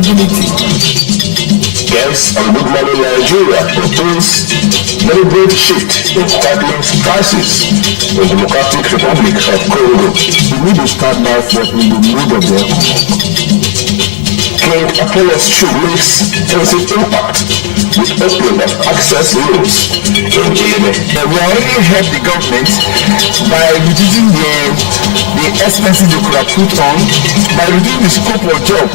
sustainability. Guests on Good Morning Nigeria propose deliberate shift in tackling crisis in the Democratic Republic of Congo. We need to start now for in the mood of the King Apollos II makes positive impact with opening of access roads in Guinea. We already help the government by reducing the expenses they could have put on, by reducing the scope of job.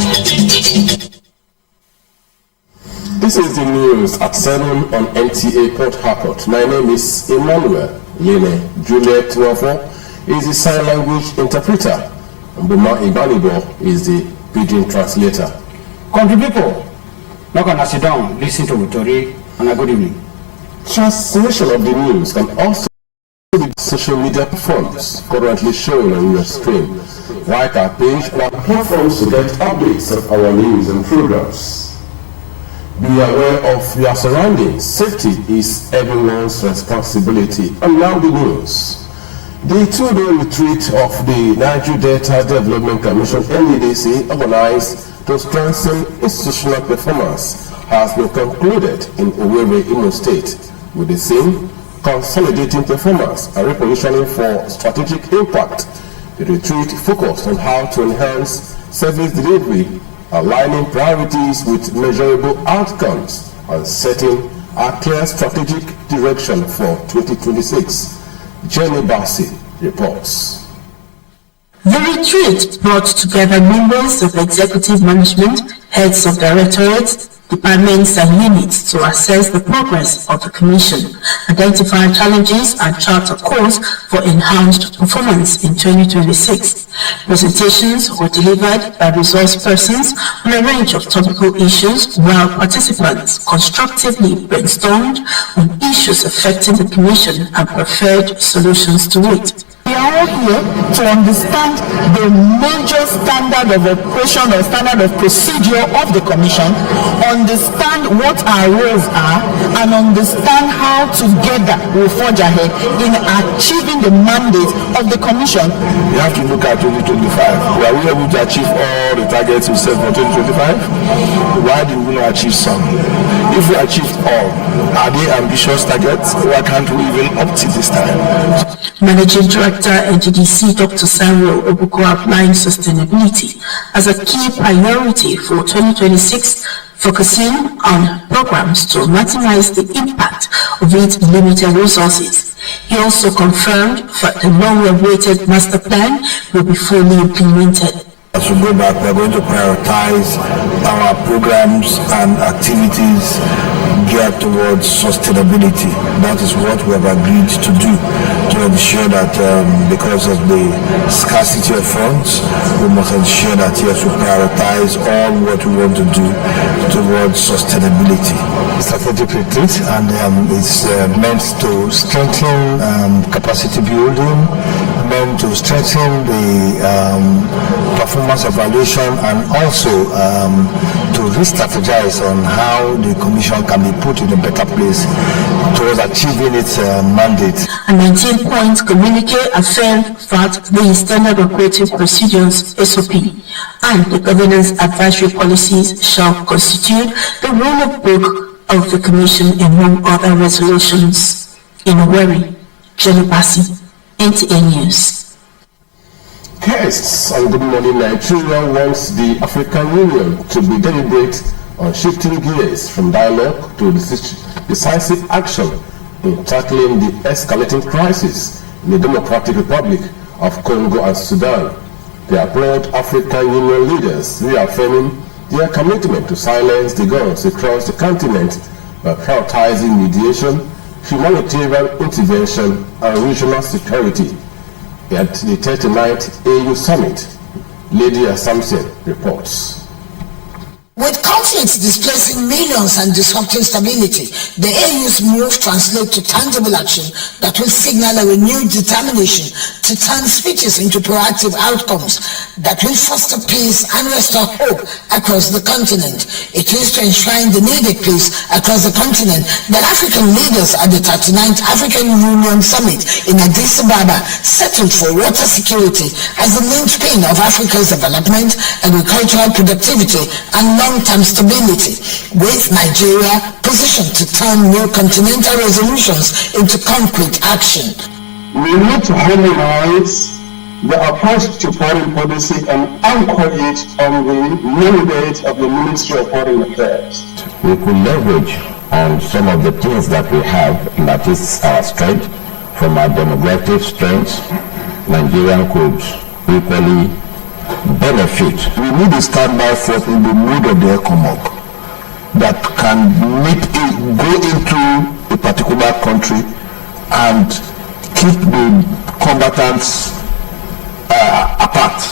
This is the news at 7 on NTA Port Harcourt. My name is Emmanuel Lene. Juliet Nwafo is the sign language interpreter. Mbuma Ibanibo is the pidgin translator. Country people, not gonna sit down, listen to Utori, and a good evening. Translation of the news can also be social media platforms currently showing on your screen. Like our page and our platforms to get updates of our news and programs. Be aware of your surroundings. Safety is everyone's responsibility. And now the news. The two-day retreat of the Niger Delta Development Commission NDDC organized to strengthen institutional performance has been concluded in Owerri, Imo State, with the theme consolidating performance and repositioning for strategic impact. The retreat focused on how to enhance service delivery, aligning priorities with measurable outcomes, and setting a clear strategic direction for 2026. Jenny Bassi reports. The retreat brought together members of executive management, heads of directorates, departments and units to assess the progress of the Commission, identify challenges and chart a course for enhanced performance in 2026. Presentations were delivered by resource persons on a range of topical issues, while participants constructively brainstormed on issues affecting the Commission and preferred solutions to it. We are all here to understand the major standard of operation or standard of procedure of the Commission, understand what our roles are, and understand how together we'll forge ahead in achieving the mandate of the Commission. We have to look at 2025. Were we able to achieve all the targets we set for 2025? Why did we not achieve some? If we achieved all, are they ambitious targets? Why can't we even up to this time? Managing Director NGDC Dr. Samuel Obuko outlined sustainability as a key priority for 2026, focusing on programs to maximize the impact of its limited resources. He also confirmed that the long-awaited master plan will be fully implemented. As we go back, we are going to prioritize our programs and activities geared towards sustainability. That is what we have agreed to do, to ensure that because of the scarcity of funds, we must ensure that yes, we prioritize all what we want to do towards sustainability. Strategic retreat, and it's meant to strengthen capacity building, meant to strengthen the performance evaluation, and also to re-strategize on how the Commission can be put in a better place towards achieving its mandate. A 19-point communique affirmed that the Standard Operating Procedures (SOP) and the Governance Advisory Policies shall constitute the rule of book of the Commission among other resolutions. In Owerri, Jenny Bassi, NTA News. Guests on Good Morning Nigeria wants the African Union to be deliberate on shifting gears from dialogue to decisive action in tackling the escalating crisis in the Democratic Republic of Congo and Sudan. They applaud African Union leaders reaffirming their commitment to silence the guns across the continent by prioritizing mediation, humanitarian intervention, and regional security. At the 39th AU Summit, Lady Assumption reports. With conflicts displacing millions and disrupting stability, the AU's move translates to tangible action that will signal a renewed determination to turn speeches into proactive outcomes that will foster peace and restore hope across the continent. It is to enshrine the needed peace across the continent that African leaders at the 39th African Union Summit in Addis Ababa settled for water security as the linchpin of Africa's development, agricultural productivity, and long-term stability, with Nigeria positioned to turn new continental resolutions into concrete action. We need to harmonize the approach to foreign policy and anchor it on the mandate of the Ministry of Foreign Affairs. We could leverage on some of the things that we have, and that is our strength. From our demographic strengths, Nigeria could equally benefit. We need a standby force in the mood of the ECOMOG that can go into a particular country and keep the combatants apart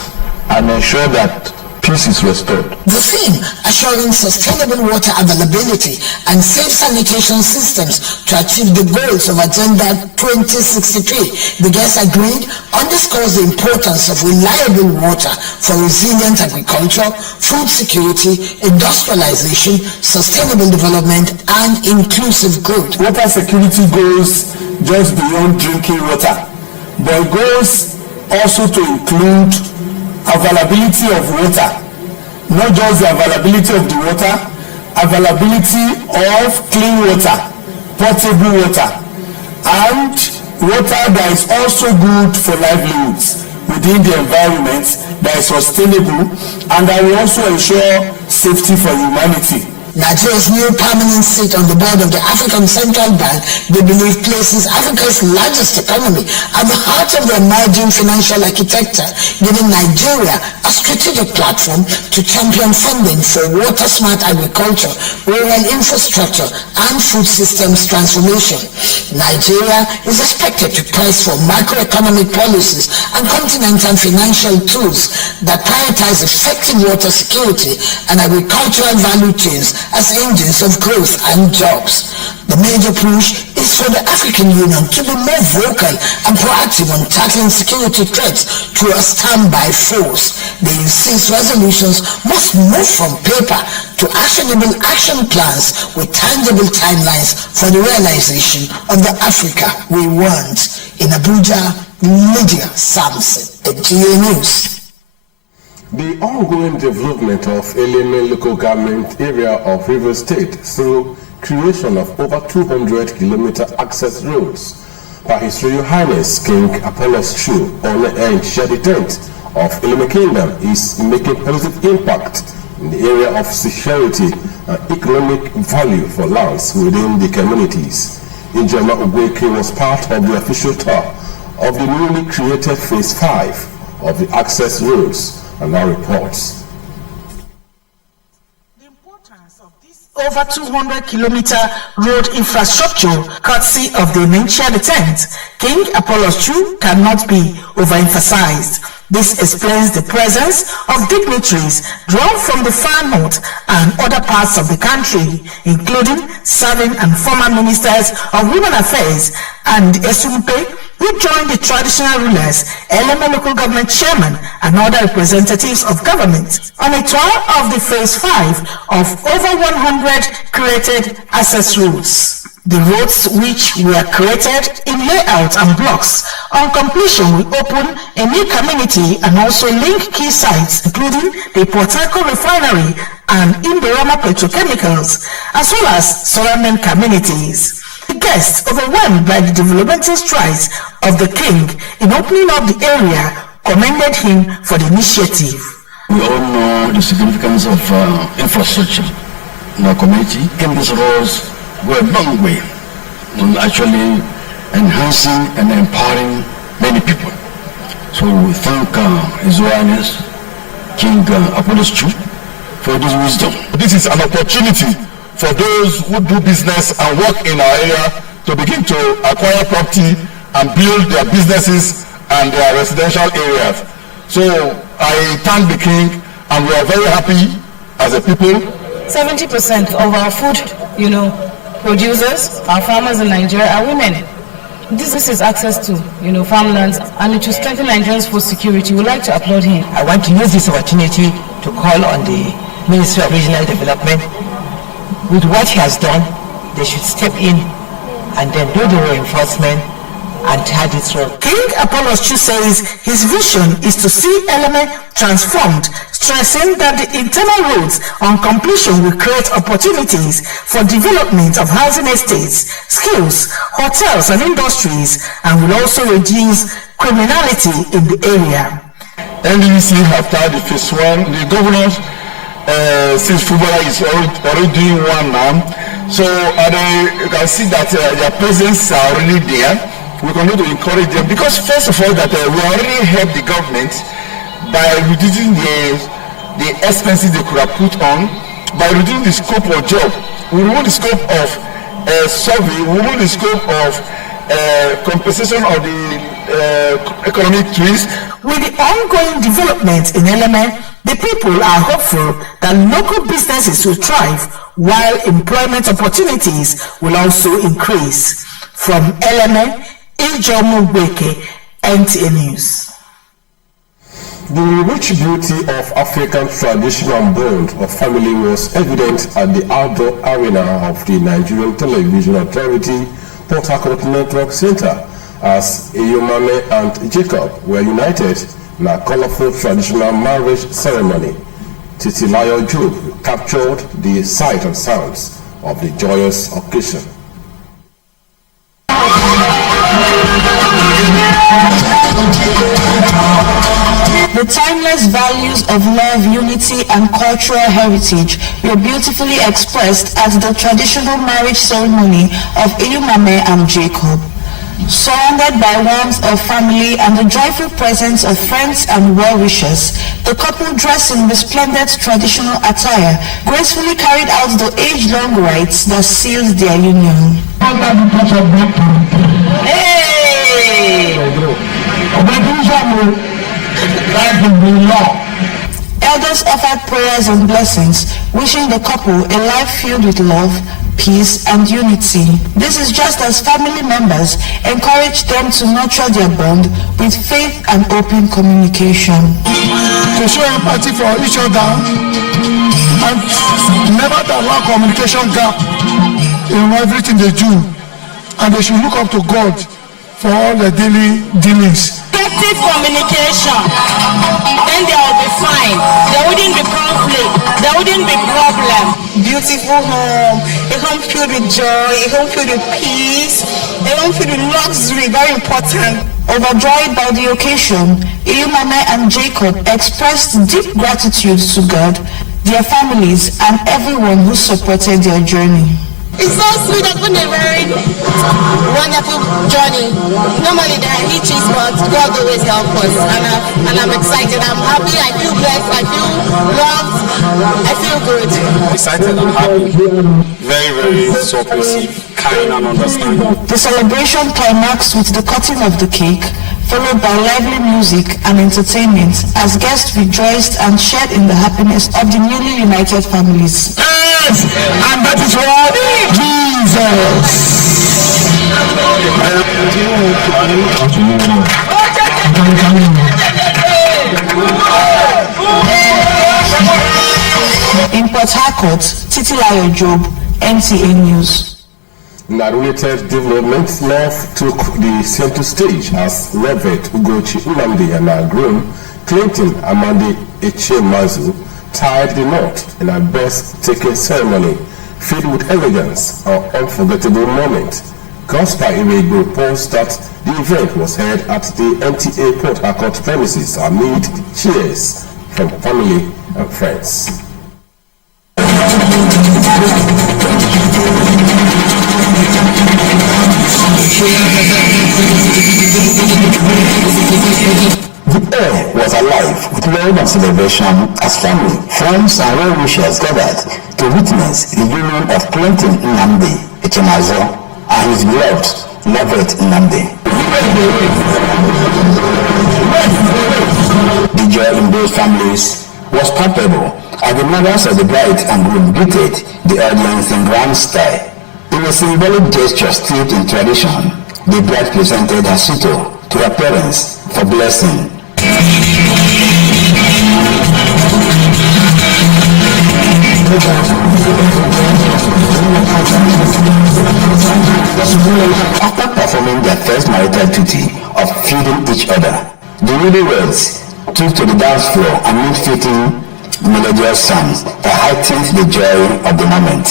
and ensure that peace is restored. The theme, assuring sustainable water availability and safe sanitation systems to achieve the goals of Agenda 2063, the guests agreed, underscores the importance of reliable water for resilient agriculture, food security, industrialization, sustainable development, and inclusive growth. Water security goes just beyond drinking water, but it goes also to include availability of water, not just the availability of the water, availability of clean water, potable water, and water that is also good for livelihoods within the environment, that is sustainable, and that will also ensure safety for humanity. Nigeria's new permanent seat on the board of the African Central Bank, they believe, places Africa's largest economy at the heart of the emerging financial architecture, giving Nigeria a strategic platform to champion funding for water-smart agriculture, rural infrastructure, and food systems transformation. Nigeria is expected to press for macroeconomic policies and continental financial tools that prioritize effective water security and agricultural value chains as engines of growth and jobs. The major push is for the African Union to be more vocal and proactive on tackling security threats through a standby force. They insist resolutions must move from paper to actionable action plans with tangible timelines for the realization of the Africa we want. In Abuja, Lydia Samson, NTA News. The ongoing development of Eleme local government area of Rivers State through creation of over 200-kilometer access roads by His Royal Highness King Apollos II on the Shadi 10th of Eleme Kingdom is making positive impact in the area of security and economic value for lands within the communities. Ijoma Ogweke was part of the official tour of the newly created Phase 5 of the access roads, and now reports. The importance of this over 200-kilometer road infrastructure, courtesy of the Menchia X, King Apollos II, cannot be overemphasized. This explains the presence of dignitaries drawn from the far north and other parts of the country, including serving and former ministers of women affairs and Esumpe, who joined the traditional rulers, Eleme local government chairman, and other representatives of government on a tour of the Phase 5 of over 100 created access roads. The roads, which were created in layout and blocks, on completion will open a new community and also link key sites, including the Port Harcourt refinery and Indorama Petrochemicals, as well as surrounding communities. The guests, overwhelmed by the developmental strides of the king in opening up the area, commended him for the initiative. We all know the significance of infrastructure in our community. These roads go a long way in actually enhancing and empowering many people. So we thank His Royal Highness King Apollos II for this wisdom. This is an opportunity for those who do business and work in our area to begin to acquire property and build their businesses and their residential areas. So I thank the king, and we are very happy as a people. 70% of our food, producers, our farmers in Nigeria are women. This is access to, farmlands, and to strengthen Nigerians' food security. We'd like to applaud him. I want to use this opportunity to call on the Ministry of Regional Development. With what he has done, they should step in and then do the reinforcement and had it wrong. King Apollos Chu says his vision is to see Eleme transformed, stressing that the internal roads on completion will create opportunities for development of housing estates, skills, hotels and industries, and will also reduce criminality in the area. NDC have started the phase 1. The governors, since Fubara is already doing one now, so you can see that their presence are already there. We continue to encourage them because first of all that we already help the government by reducing the expenses they could have put on, by reducing the scope of job. We remove the scope of survey, we remove the scope of compensation of the economic twist. With the ongoing development in Eleme, the people are hopeful that local businesses will thrive while employment opportunities will also increase. From Eleme, Ijomu Beke, NTA News. The rich beauty of African traditional bond of family was evident at the outdoor arena of the Nigerian Television Authority Port Harcourt Network Center as Eyomame and Jacob were united in a colorful traditional marriage ceremony. Titilayo Job captured the sight and sounds of the joyous occasion. The timeless values of love, unity, and cultural heritage were beautifully expressed at the traditional marriage ceremony of Eyomame and Jacob. Surrounded by warmth of family and the joyful presence of friends and well-wishers, the couple, dressed in resplendent traditional attire, gracefully carried out the age-long rites that sealed their union. Elders offered prayers and blessings, wishing the couple a life filled with love, peace, and unity. This is just as family members encourage them to nurture their bond with faith and open communication. To show empathy for each other and never to allow communication gap in everything they do, and they should look up to God for all their daily dealings. Effective communication, then there will be fine. There wouldn't be conflict. There wouldn't be problem. Beautiful home, a home filled with joy, a home filled with peace, a home filled with luxury, very important. Overjoyed by the occasion, Eyomame and Jacob expressed deep gratitude to God, their families, and everyone who supported their journey. It's so sweet. It's been a very wonderful journey. Normally there are hitches, but God always helps us, and I'm excited. I'm happy. I feel blessed. I feel loved. I feel good. Excited and happy. Very, very supportive, kind and understanding. The celebration climaxed with the cutting of the cake, followed by lively music and entertainment as guests rejoiced and shared in the happiness of the newly united families. Yes, and that is what Jesus. In Port Harcourt, Titilayo Job, NTA News. In a related development, North took the center stage as Reverend Ugochi Nnamdi and her groom, Clinton Amandi Echemazu, tied the knot in a breathtaking ceremony filled with elegance, an unforgettable moment. Gospel Irego reports that the event was held at the NTA Port Harcourt premises amid cheers from family and friends. The air was alive with love and celebration as family, friends, and well-wishers gathered to witness the union of Clinton Nnamdi Echemazu and his beloved Lovett Nnamdi. The joy in those families was palpable as the mothers of the bride and groom greeted the audience in grand style. In a symbolic gesture steeped in tradition, the bride presented her suitor to her parents for blessing. After performing their first marital duty of feeding each other, the newlyweds took to the dance floor amid fitting melodious songs that heightened the joy of the moment.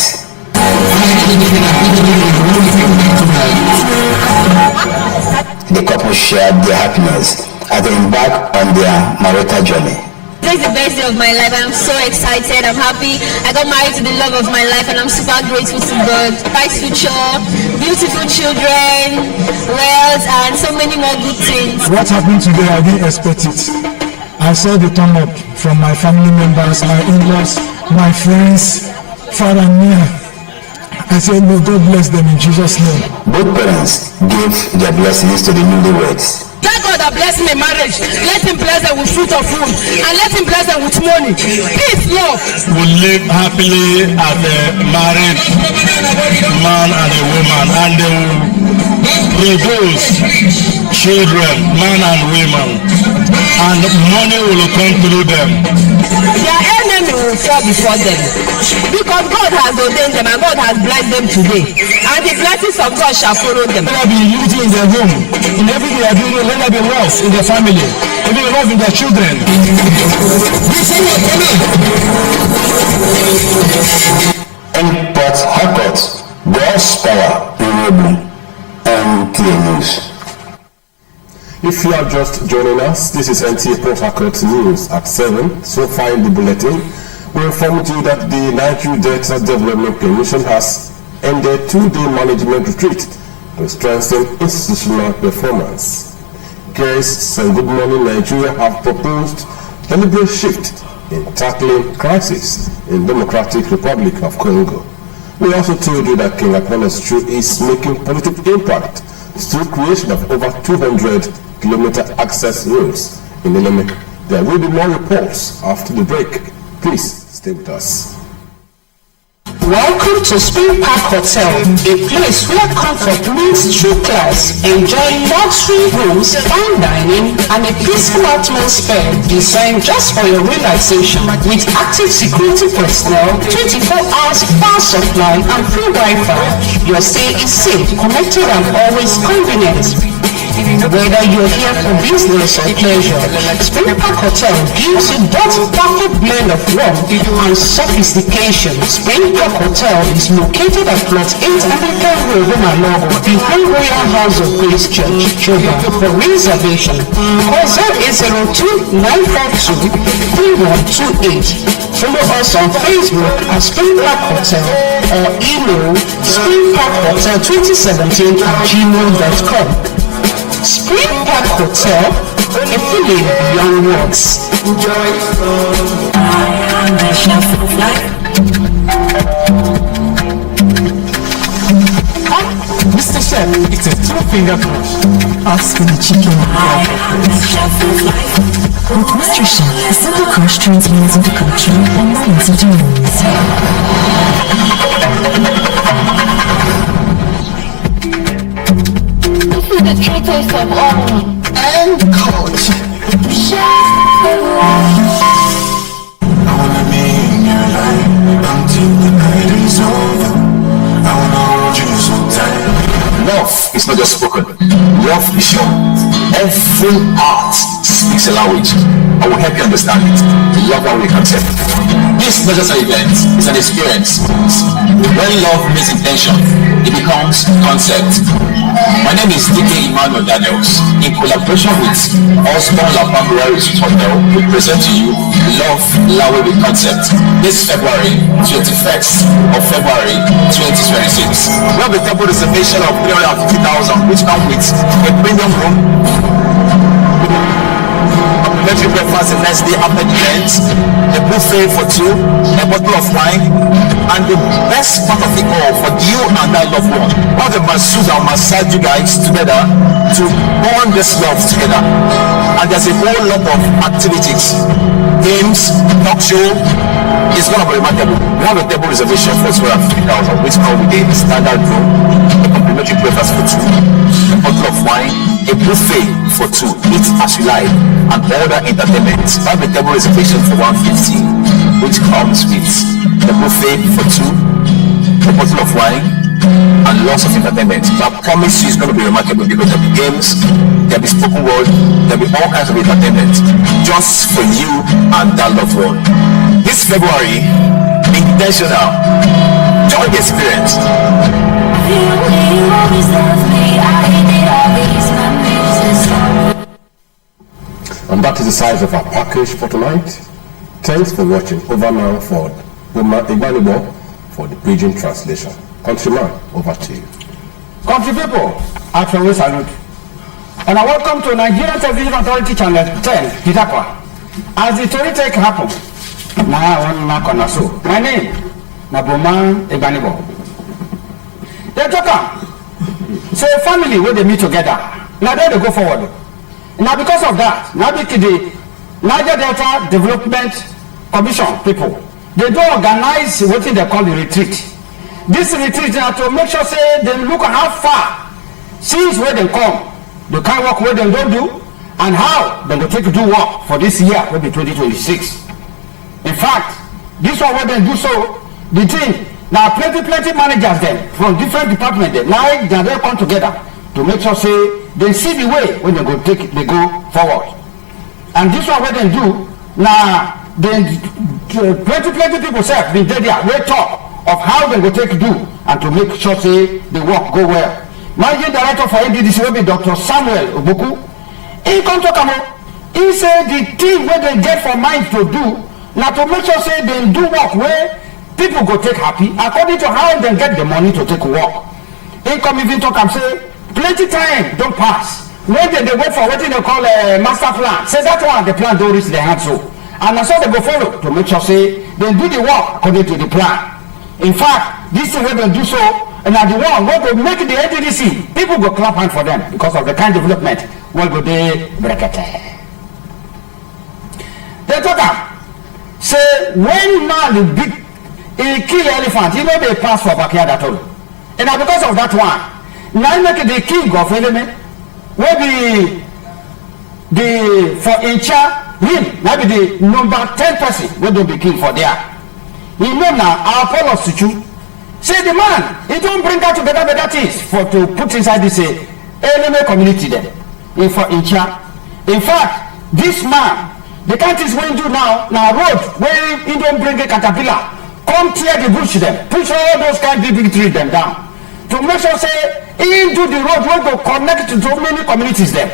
The couple shared their happiness as they embarked on their marital journey. This is the best day of my life. I'm so excited. I'm happy. I got married to the love of my life and I'm super grateful to God. Bright future, beautiful children, wealth, and so many more good things. What happened today, I didn't expect it. I saw the turn up from my family members, my in-laws, my friends, far and near. I said, may God bless them in Jesus' name. Both parents gave their blessings to the newlyweds. That God that blessed me marriage, let him bless them with fruit of womb and let him bless them with money. Peace, love. We live happily as a married man and a woman, and they will produce children, man and women, and money will come through them. Their enemy will fall before them because God has ordained them and God has blessed them today, and the blessings of God shall follow them. Let there be unity in their home, in everything they are doing. Let there be love in their family, even love in their children. In Port Harcourt, God's power in Rebu, NTA News. If you are just joining us, this is NTA Port Harcourt News at 7. So far in the bulletin, we informed you that the Nigeria Delta Development Commission has ended 2-day management retreat to strengthen institutional performance. Guests and Good Morning Nigeria have proposed a deliberate shift in tackling crisis in Democratic Republic of Congo. We also told you that King Apollos II is making positive impact through creation of over 200-kilometer access roads in Eleme. There will be more reports after the break. Please stay with us. Welcome to Spring Park Hotel, a place where comfort meets true class. Enjoy luxury rooms, fine dining, and a peaceful atmosphere designed just for your relaxation. With active security personnel, 24 hours power supply, and free Wi-Fi, your stay is safe, connected, and always convenient. Whether you're here for business or pleasure, Spring Park Hotel gives you that perfect blend of warmth and sophistication. Spring Park Hotel is located at Plot 8 American Road, Umalogo, behind Royal House of Grace Church, Choba. For reservation, call 0802-942-3128. Follow us on Facebook at Spring Park Hotel or email springparkhotel2017@gmail.com. Spring Park Hotel, a feeling beyond words. Mr. Chef, it's a 2-finger crush. Ask for the chicken. With Mr. Chef, a simple crush turns meals into culture and moments into memories. The true taste of honey and culture. I wanna be in your life until the night is over. I wanna hold you so tight. Love is not just spoken. Love is shown. Every art speaks a language. I will help you understand it. Love one we concept. This is not just an event, it's an experience. When love meets intention, it becomes concept. My name is D.K. Emmanuel Daniels. In collaboration with Osborne La Pambuari Hotel, we present to you Love Lawe Concept this February 21st of February 2026. We have a table reservation of 350,000, which comes with a premium room, complimentary breakfast the next day after the event, a buffet for 2, a bottle of wine, and the best part of it all for you and that loved one. One of the masseuse will massage you guys together to bond this love together. And there's a whole lot of activities, games, talk show. It's gonna be remarkable. We have a table reservation for 250,000, which comes with a standard room, a complimentary breakfast for 2, a bottle of wine, a buffet for 2, eat as you like, and other entertainment. We have a table reservation for 150, which comes with the buffet for 2, a bottle of wine, and lots of entertainment. So I promise you it's going to be remarkable because there'll be games, there'll be spoken word, there'll be all kinds of entertainment just for you and that loved one. This February, be intentional. Join the experience. And that is the size of our package for tonight. Thanks for watching. Over now for Igbanigbo for the Pidgin translation. Countryman, over to you. Country people, I always salute. And I welcome to Nigerian Television Authority Channel 10, Hitakwa. As the story take happen, now I want to knock so. My name, Naboma Igbanigbo. They talk say family where they meet together. Now they go forward. Now because of that, now because the Niger Delta Development Commission people, they do organize what they call the retreat. This retreat now to make sure say they look at how far since where they come, the kind of work where they don't do, and how they will take to do work for this year, maybe 2026. In fact, this one where they do so, the thing now plenty managers then from different departments then now they come together to make sure say they see the way when they go forward. And this one what they do now then plenty people say been there way talk of how they will take to do and to make sure say the work go well. Managing director for NDDC will be Dr. Samuel Oboku. He come talk about he say the thing where they get for mind to do now to make sure say they do work where people go take happy according to how they get the money to take work. He come even talk and say plenty time don't pass when they wait for what they call a master plan. Say that one the plan don't reach their hand so. And that's how they go follow to make sure say they do the work according to the plan. In fact, this is what they do so, and at the one what will make the NDDC, people go clap hand for them because of the kind of development. What go they brekete? They talk say when now the big kill elephant, you know they pass for backyard at all. And now because of that one, now make the king of element, will be the for incha him, now be the number 10 person will don't be king for there. You know now our Paul of Suchu say the man he don't bring out together better things for to put inside this element community then for incha. In fact, this man the kind things when do now road where he don't bring a caterpillar come tear the bush them, push all those kind of big trees them down to make sure say he do the road where go connect to so many communities them.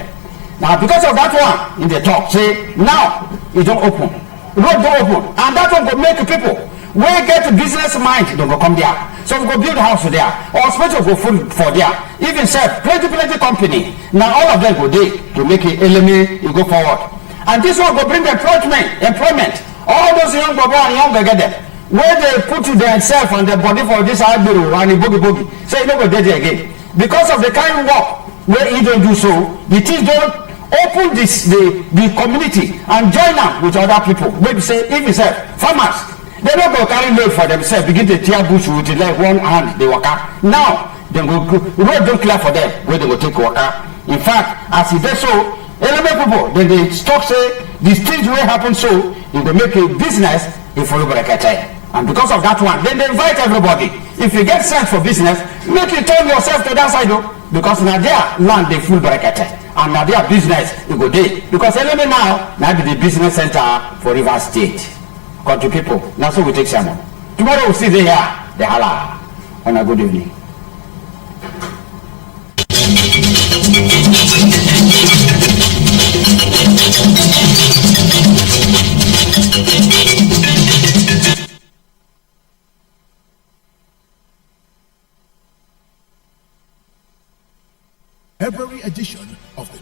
Now because of that one in the talk say now it don't open, road don't open, and that one go make people wey get business mind they go come there, so we go build house there or hospital go full for there, even sef plenty company now all of them go dey to make a element e go forward. And this one go bring employment all those young bobo and young gege wey dey put themselves and their body for this agbero and bogi say e no go dey there again because of the kind of work wey e don do so the things don open the community and join am with other people wey be say even sef farmers they no go carry load for themselves begin to tear bush with like one hand dey waka. Now dem go road don clear for them wey dem go take waka. In fact, as e dey so element people dem dey talk say the things wey happen so e go make a business e follow brekete. And because of that one then they invite everybody, if you get sense for business make you turn yourself to that side o, because na their land dey full brekete and na their business e go dey because element now na be the business center for Rivers State. Country people, now so we take sermon. Tomorrow we'll see they here, the hala. On a good evening. Every edition of the